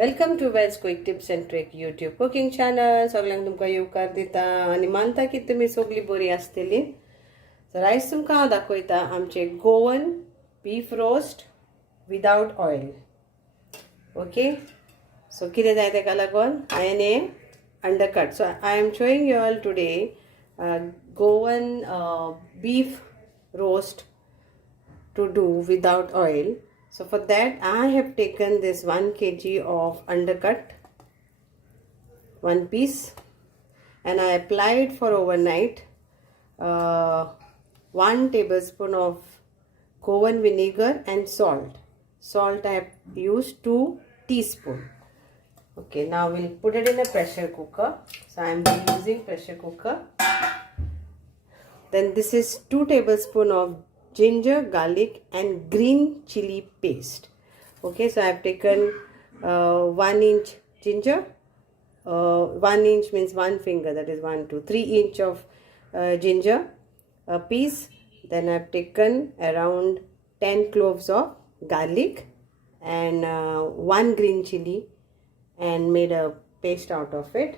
Welcome to veg quick tips and trick YouTube cooking channel. सगळ्यांक तुमकां येवकार दिता आनी मानता की तुमी सगळीं बरी आसतली. सो आयज तुमकां हांव दाखयता आमचे Goan beef roast without oil. Okay, so कितें जाय ताका लागून हांवें हें undercut. So I am showing you all today Goan beef roast to do without oil. So for that I have taken this 1 kg of undercut, one piece, and I applied for overnight 1 tablespoon of Goan vinegar and salt. Salt I have used 2 teaspoons. Okay, now we'll put it in a pressure cooker. So I am using pressure cooker. Then this is 2 tablespoons of ginger, garlic and green chili paste. Okay, so I have taken 1 inch ginger. 1 inch means 1 finger, that is 1, 2, 3 inch of ginger, a piece. Then I have taken around 10 cloves of garlic and 1 green chili and made a paste out of it.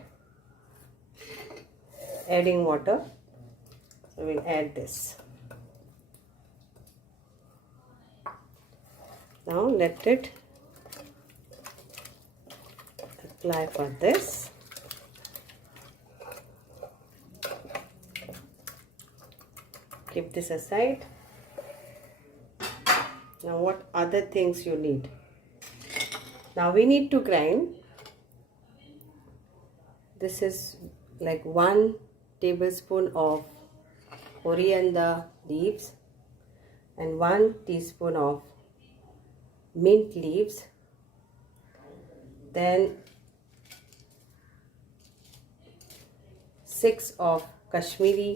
Adding water. So we'll add this. Now let it apply for this. Keep this aside. Now what other things you need? Now we need to grind. This is like 1 tablespoon of coriander leaves and 1 teaspoon of mint leaves. Then 6 of Kashmiri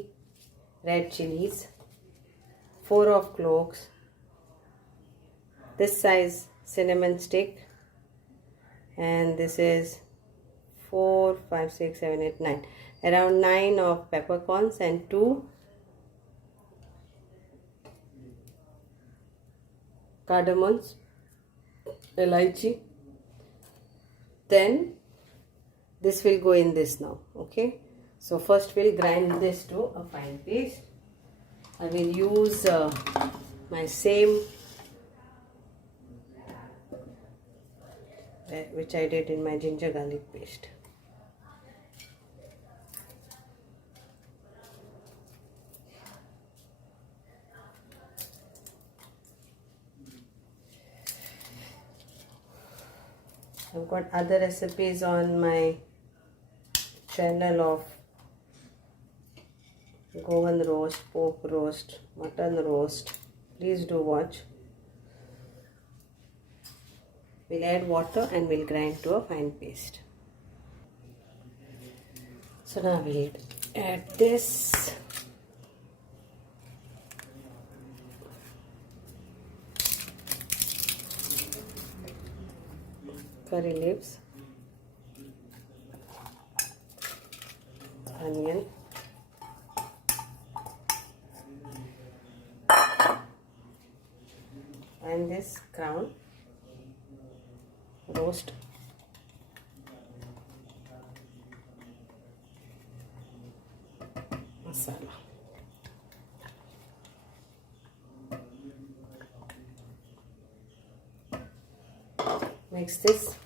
red chilies, 4 of cloves, this size cinnamon stick, and this is 4, 5, 6, 7, 8, 9, around 9 of peppercorns and 2 cardamoms, elaichi. Then this will go in this now. Okay, so first we'll grind this to a fine paste. I will use my same which I did in my ginger garlic paste. I've got other recipes on my channel of Goan roast, pork roast, mutton roast. Please do watch. We'll add water and we'll grind to a fine paste. So now we'll add this. Curry leaves, onion, and this crown roast masala. Mix this.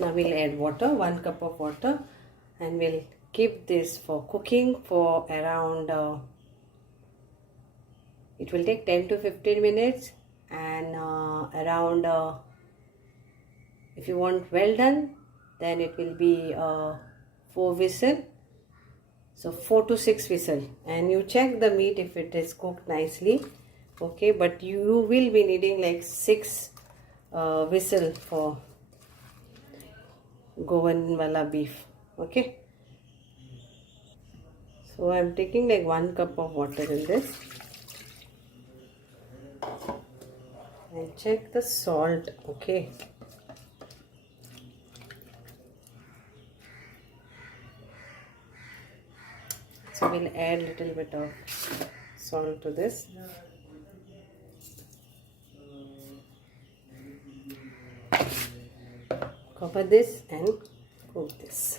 Now we'll add water, 1 cup of water, and we'll keep this for cooking for around it will take 10 to 15 minutes, and around if you want well done, then it will be 4 whistle. So 4 to 6 whistle, and you check the meat if it is cooked nicely. Okay, but you will be needing like 6 whistle for Goan wala beef. Okay, So I'm taking like 1 cup of water in this. And check the salt, okay. So we'll add a little bit of salt to this. Cover this and cook this.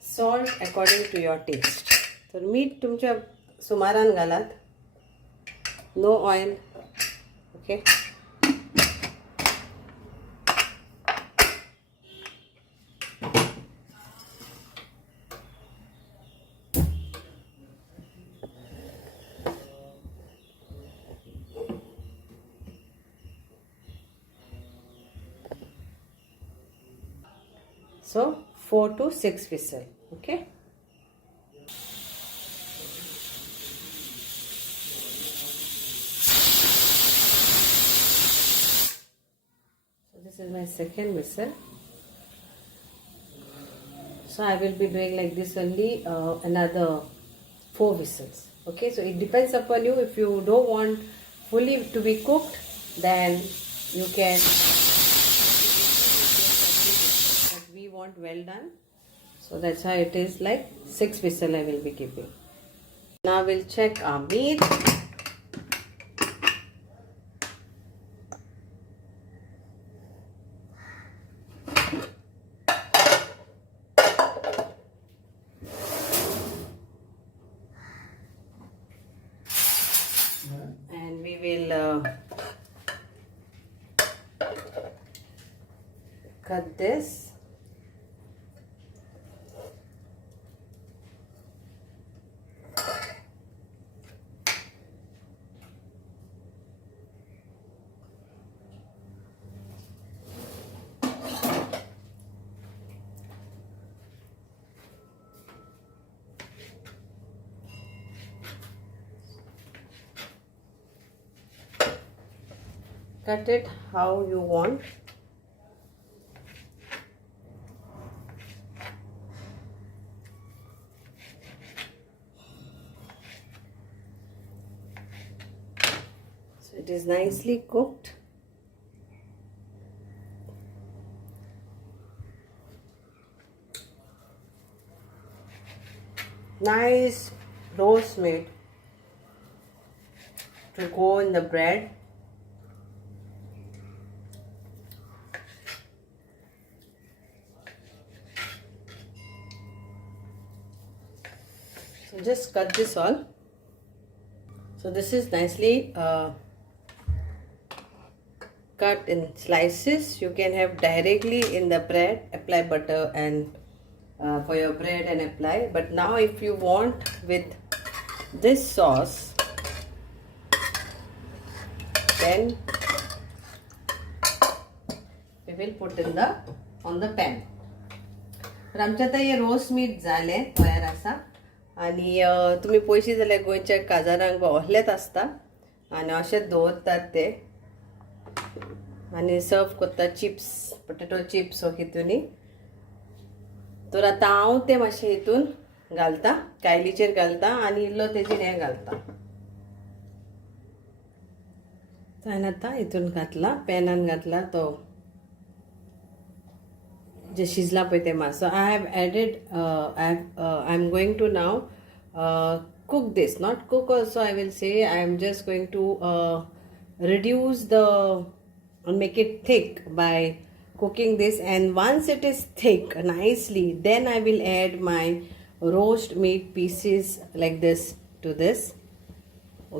Salt according to your taste. तर मीठ तुमच्या सुमारान घालात. No oil. Okay. So 4 to 6 whistle. Okay. So this is my second whistle. So I will be doing like this only another 4 whistles. Okay, so it depends upon you. If you don't want fully to be cooked, then you can. But we want well done. So that's how it is like 6 whistle I will be giving. Now we'll check our meat. And we will cut this. Cut it how you want. So it is nicely cooked. Nice roast meat to go in the bread. So just cut this all. So this is nicely cut in slices. You can have directly in the bread, apply butter and for your bread and apply. But now if you want with this sauce, then we will put in the on the pan. तर आमच्या आता हे roast meet झाले तयार असा. आणि तुम्ही पयशी जाल्यार गोंयच्या काजारांक ओहलेत आसता आनी अशेंच दवरतात ते आनी सर्व करतात चिप्स, पोटेटो चिप्स हो हितूनी. तर आतां हांव ते मातशें हितून घालता, कायलीचेर घालता आनी इल्लो तेजेर हें घालता. हांवें आतां हितून घातला, पॅनान घातला तो जे शिजला पळय ते मात. So I have added I am going to now cook this, not cook also I will say. I am just going to reduce the make it thick by cooking this, and once it is thick nicely, then I will add my roast meat pieces like this to this.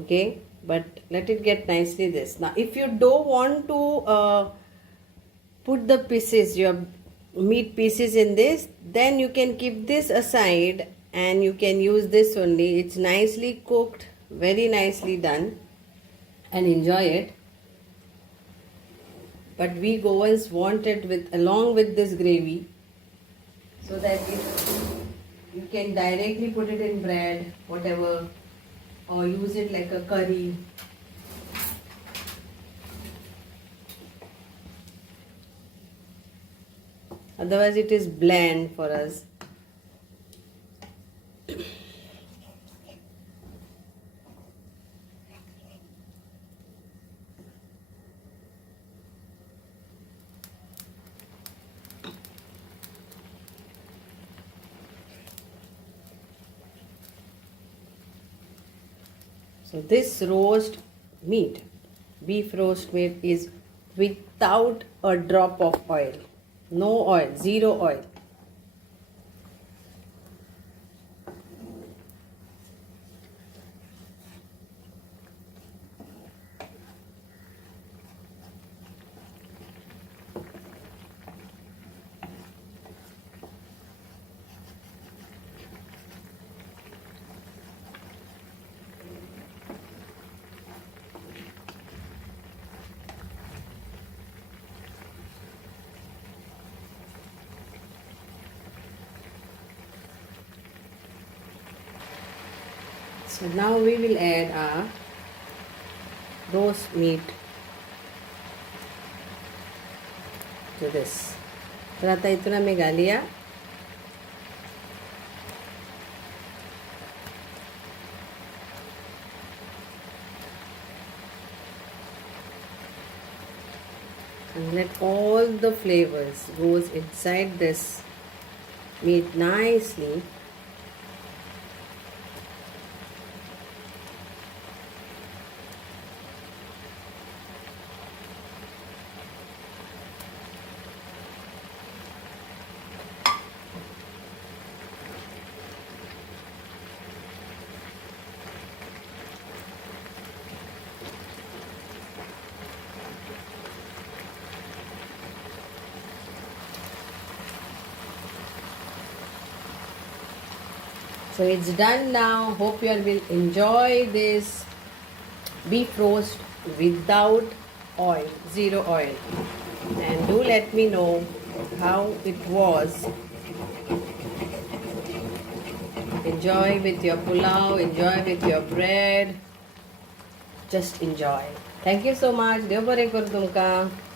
Okay, but let it get nicely this. Now if you don't want to put the pieces, your meat pieces in this, then you can keep this aside and you can use this only. It's nicely cooked, very nicely done, and enjoy it. But we Goans want it with along with this gravy. so that you can directly put it in bread, whatever, or use it like a curry. Otherwise it is bland for us. So this roast meat, beef roast meat, is without a drop of oil. No oil, zero oil. So now we will add our roast meat to this. तर आता इथून आम्ही घालूया and let all the flavors goes inside this meat nicely. So it's done now. Hope you all will enjoy this beef roast without oil, zero oil. And do let me know how it was. Enjoy with your pulao, enjoy with your bread. Just enjoy. Thank you so much. देव बरें करूं तुमकां.